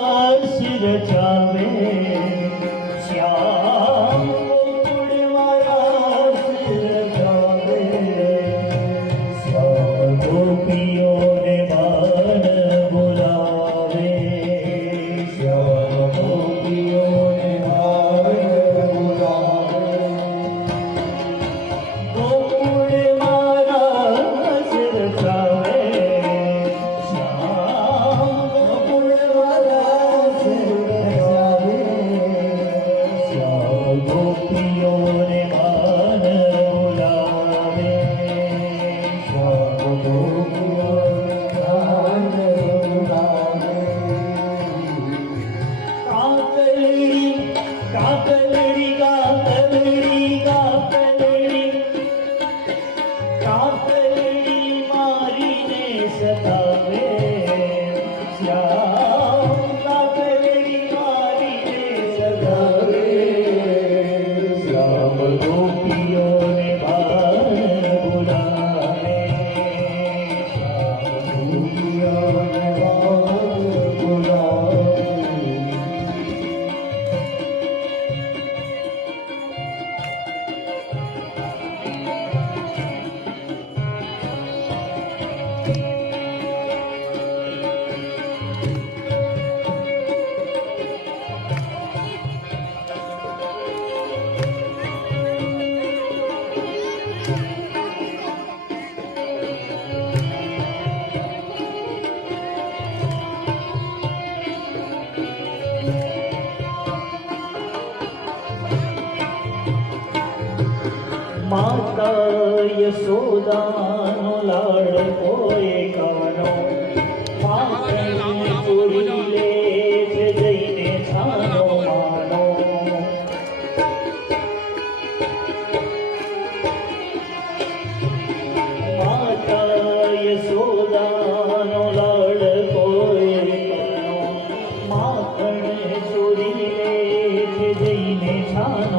सिर जावे श्याम गोकुल मारा सिर जावे श्याम गोपियों ने मान बुलावे श्याम गोपियों ने मान बुलावे गोकुल मारा सिर जावे गोपियों ने मान बुलावे श्याम गोपियों ने मान बुलावे काकलड़ी काकलड़ी काकलड़ी काकलड़ी काकलड़ी मारी ने सतावे श्याम काकलड़ी मारी ने सतावे गोपियों ने मान बुलावे गोपियों ने मान बुलावे माता यशोदानो लाडको एकानो माखणी ચોરી લે છે જઈને છાનો માનો માતા યશોદાનો લાડકો એકાનો માખણી ચોરી લે છે જઈને છાનો